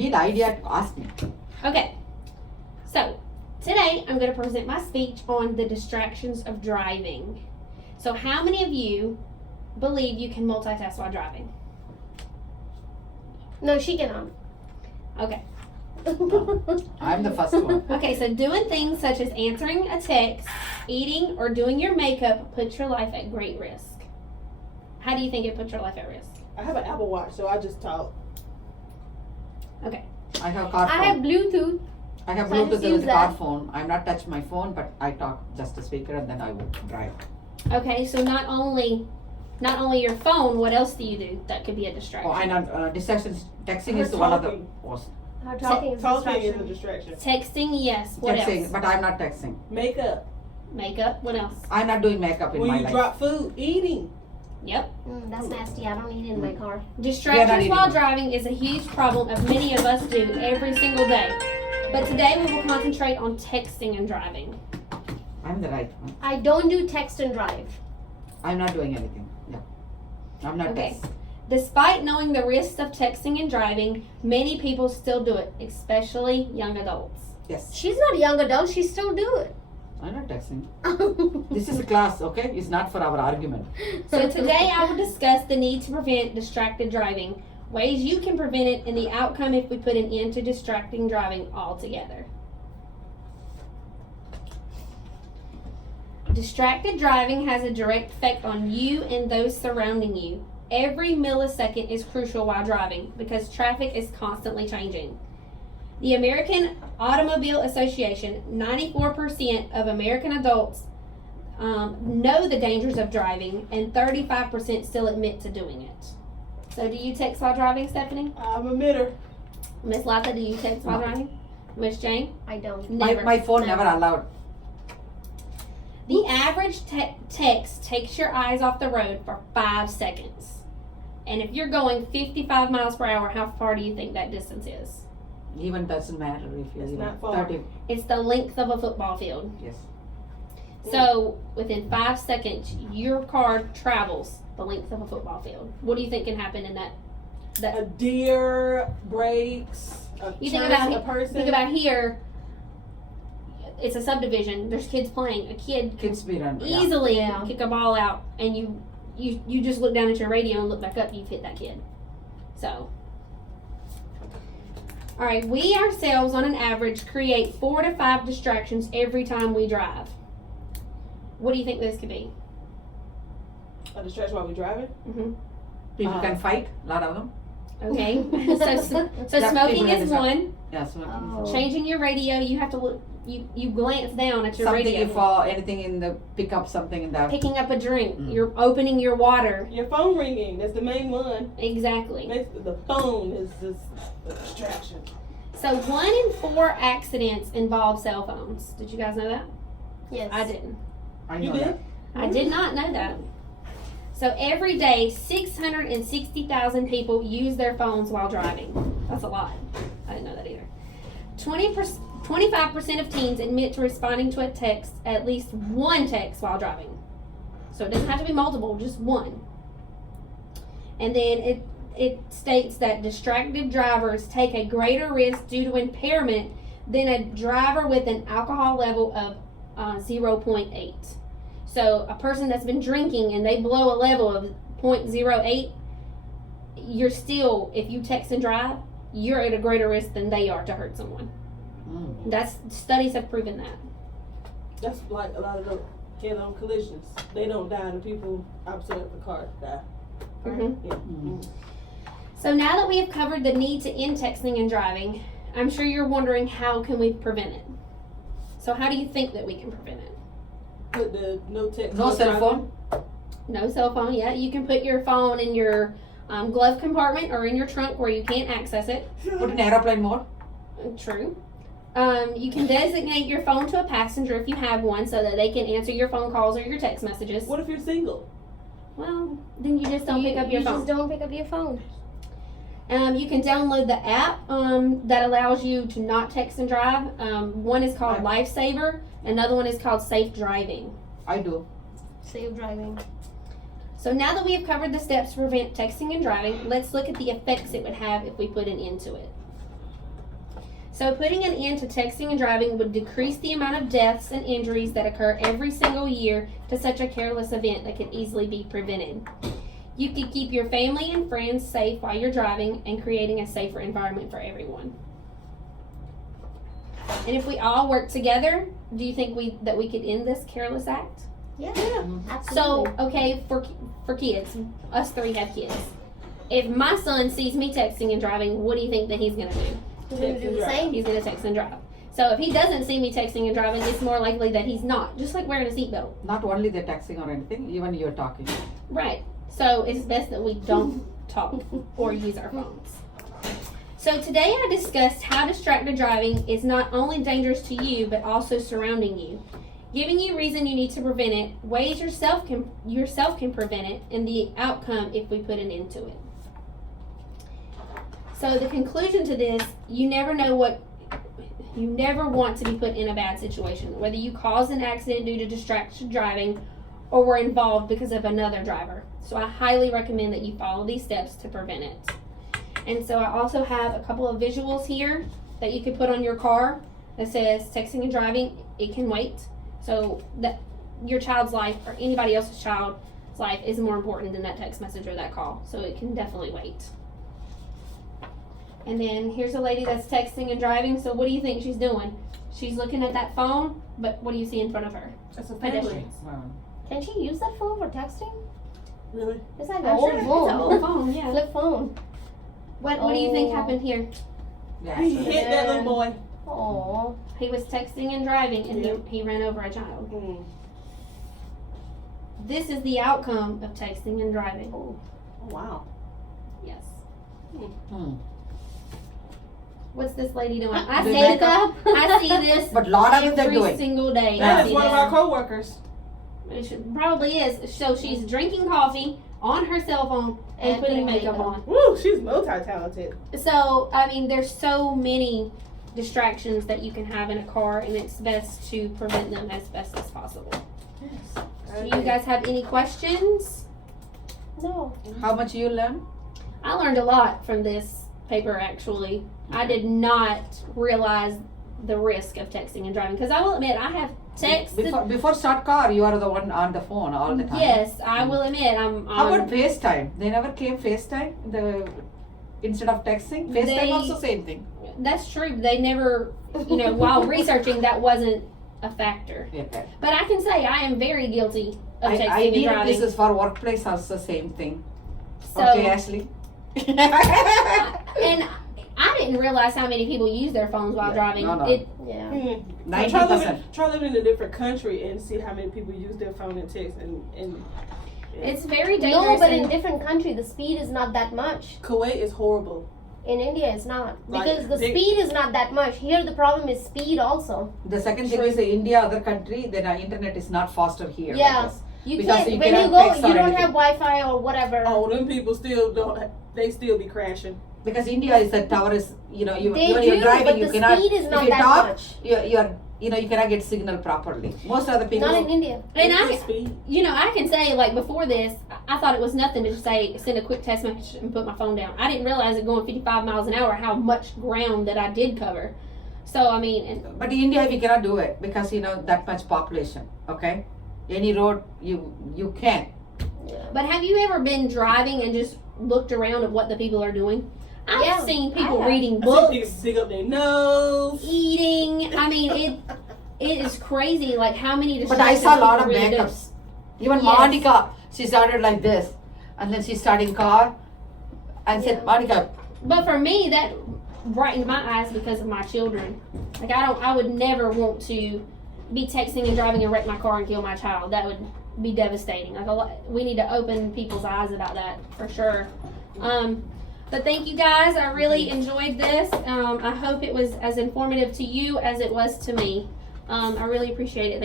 need idea, ask me. Okay, so today I'm going to present my speech on the distractions of driving. So how many of you believe you can multitask while driving? No, she cannot. Okay. I'm the first one. Okay, so doing things such as answering a text, eating, or doing your makeup puts your life at great risk. How do you think it puts your life at risk? I have an Apple Watch, so I just talk. Okay. I have car I phone. have Bluetooth. I have so I Bluetooth just with use the car that. phone. I'm not touch my phone, but I talk just the speaker and then I will drive. Okay, so not only your phone, what else do you do that could be a distraction? Oh, I not distractions. Texting Her is one of the talking. worst. Her talking is Talking is a distraction. distraction. Texting, yes. What Texting, else? but I'm not texting. Makeup. Makeup, what else? I'm not doing makeup in When my you life. drop food, eating. Yep. That's nasty. I don't eat it in my car. Distractions eating while them. driving is a huge problem of many of us do every single day. But today we will concentrate on texting and driving. I'm the right one. I don't do text and drive. I'm not doing anything. Yeah. I'm not Okay. text. Despite knowing the risks of texting and driving, many people still do it, especially young adults. Yes. She's not a young adult. She still do it. I'm not texting. This is a class, okay? It's not for our argument. So today I will discuss the need to prevent distracted driving, ways you can prevent it, and the outcome if we put an end to distracting driving altogether. Distracted driving has a direct effect on you and those surrounding you. Every millisecond is crucial while driving because traffic is constantly changing. The American Automobile Association, 94% of American adults know the dangers of driving, and 35% still admit to doing it. So do you text while driving, Stephanie? I'm a mitter. Miss Lata, do you text while No. driving? Miss Jane? I don't. Never. My phone never allowed. The average text takes your eyes off the road for 5 seconds. And if you're going 55 miles per hour, how far do you think that distance is? Even doesn't matter if you're It's even not far. 30. It's the length of a football field. Yes. So within 5 seconds, your car travels the length of a football field. What do you think can happen in that? A deer breaks. You think about a person. Think about here. It's a subdivision. There's kids playing. A kid can Kids be run. Yeah. easily Yeah. kick a ball out, and you just look down at your radio and look back up. You've hit that kid. So, all right. We ourselves, on an average, create 4 to 5 distractions every time we drive. What do you think those could be? A distraction while we're driving. Mm-hmm. People can fight, a lot of them. Okay. so Yeah, smoking people is can one. Yeah, so Oh. Changing your radio. You have to look. You glance down at your something radio. if anything in the pick up something in the Picking up a drink. Mm. You're opening your water. Your phone ringing. That's the main one. Exactly. The phone is just a distraction. So 1 in 4 accidents involve cell phones. Did you guys know that? Yes. I didn't. I You know did? that. I did not know that. So every day, 660,000 people use their phones while driving. That's a lot. I didn't know that either. 25% of teens admit to responding to a text, at least one text while driving. So it doesn't have to be multiple, just one. And then it states that distracted drivers take a greater risk due to impairment than a driver with an alcohol level of 0.8. So a person that's been drinking and they blow a level of 0.08, you're still, if you text and drive, you're at a greater risk than they are to hurt someone. Mm. Studies have proven that. That's like a lot of the head-on collisions. They don't die. The people outside the car die. Right? Mhm. Yeah. Mm. So now that we have covered the need to end texting and driving, I'm sure you're wondering how can we prevent it. So how do you think that we can prevent it? Put the no text. No cell phone. No cell phone yet. You can put your phone in your glove compartment or in your trunk where you can't access it. Put in aeroplane mode. True. You can designate your phone to a passenger if you have one so that they can answer your phone calls or your text messages. What if you're single? Well, then you just don't pick up your You phone. just don't pick up your phone. You can download the app that allows you to not text and drive. One is called Lifesaver. Another one is called Safe Driving. I do. Safe driving. So now that we have covered the steps to prevent texting and driving, let's look at the effects it would have if we put an end to it. So putting an end to texting and driving would decrease the amount of deaths and injuries that occur every single year to such a careless event that could easily be prevented. You could keep your family and friends safe while you're driving and creating a safer environment for everyone. And if we all work together, do you think that we could end this careless act? Yeah. Absolutely. So, okay, for kids, us three have kids. If my son sees me texting and driving, what do you think that he's gonna do? We're gonna do the same. He's gonna text and drive. So if he doesn't see me texting and driving, it's more likely that he's not. Just like wearing a seatbelt. Not only the texting or anything, even you're talking. Right. So it's best that we don't talk or use our phones. So today I discussed how distracted driving is not only dangerous to you, but also surrounding you. Giving you reason you need to prevent it, ways yourself can prevent it, and the outcome if we put an end to it. So the conclusion to this, you never want to be put in a bad situation, whether you caused an accident due to distracted driving or were involved because of another driver. So I highly recommend that you follow these steps to prevent it. And so I also have a couple of visuals here that you could put on your car that says texting and driving, it can wait. So that your child's life or anybody else's child's life is more important than that text message or that call. So it can definitely wait. And then here's a lady that's texting and driving. So what do you think she's doing? She's looking at that phone, but what do you see in front of her? That's a Pedestrians. Can she use that phone for texting? Really? It's like an I'm old sure phone. it's an old phone, yeah. Flip phone. What do you think Oh. happened here? Yeah. He hit that little boy. Oh. He was texting and driving and he ran over a child. Mm. This is the outcome of texting and driving. Oh, wow. Yes. Hmm. What's this lady doing? I The see makeup? I see this But lot of it they're every doing. single day. Yeah. I That see is one of this. our co-workers. It probably is. So she's drinking coffee on her cell phone and And putting putting makeup makeup. on. Woo, she's multi-talented. So, I mean, there's so many distractions that you can have in a car, and it's best to prevent them as best as possible. Do you guys have any questions? No. How much you learn? I learned a lot from this paper, actually. I did not realize the risk of texting and driving, because I will admit, I have texted. Before start car, you are the one on the phone all the time. Yes, I will admit, I'm. How about FaceTime? They never came FaceTime instead of texting. FaceTime They- also same thing. That's true. They never, while researching, that wasn't a factor. Okay. But I can say I am very guilty of texting I and need driving. this is for workplace also same thing. So, Okay, Ashley. and I didn't realize how many people use their phones while Yeah, driving. no. Yeah. Mm. 90%. Try living in a different country and see how many people use their phone and text and It's very dangerous. No, but in and- different country, the speed is not that much. Kuwait is horrible. In India, it's not. Like, Because the they- speed is not that much. Here, the problem is speed also. The second thing is India, other country, then our internet is not faster here. Yeah. Like this. You Because can't, you when cannot you go, text or you don't anything. have Wi-Fi or whatever. Oh, them people still don't. They still be crashing. Because India is the tower is you they when do, you're driving but you the cannot speed is if not you that talk much. you're you cannot get signal properly. Most of the people Not in India. And It's I, the speed. I can say, like, before this, I thought it was nothing to just say, send a quick text message and put my phone down. I didn't realize it going 55 miles an hour, how much ground that I did cover. So, I mean, and but in India we cannot do it because that much population. Okay, any road you can. but have you ever been driving and just looked around at what the people are doing? I've Yeah, seen I people have. reading I see books, people dig up their nose. eating. I mean, it is crazy, like, how many But I distractions saw a lot of people really do. makeups. Even Yes. Monica, she started like this, and then she started car, and said, Yeah. Monica, But for me, that brightened my eyes because of my children. Like, I would never want to be texting and driving and wreck my car and kill my child. That would be devastating. Like, we need to open people's eyes about that for sure. But thank you guys. I really enjoyed this. I hope it was as informative to you as it was to me. I really appreciate it.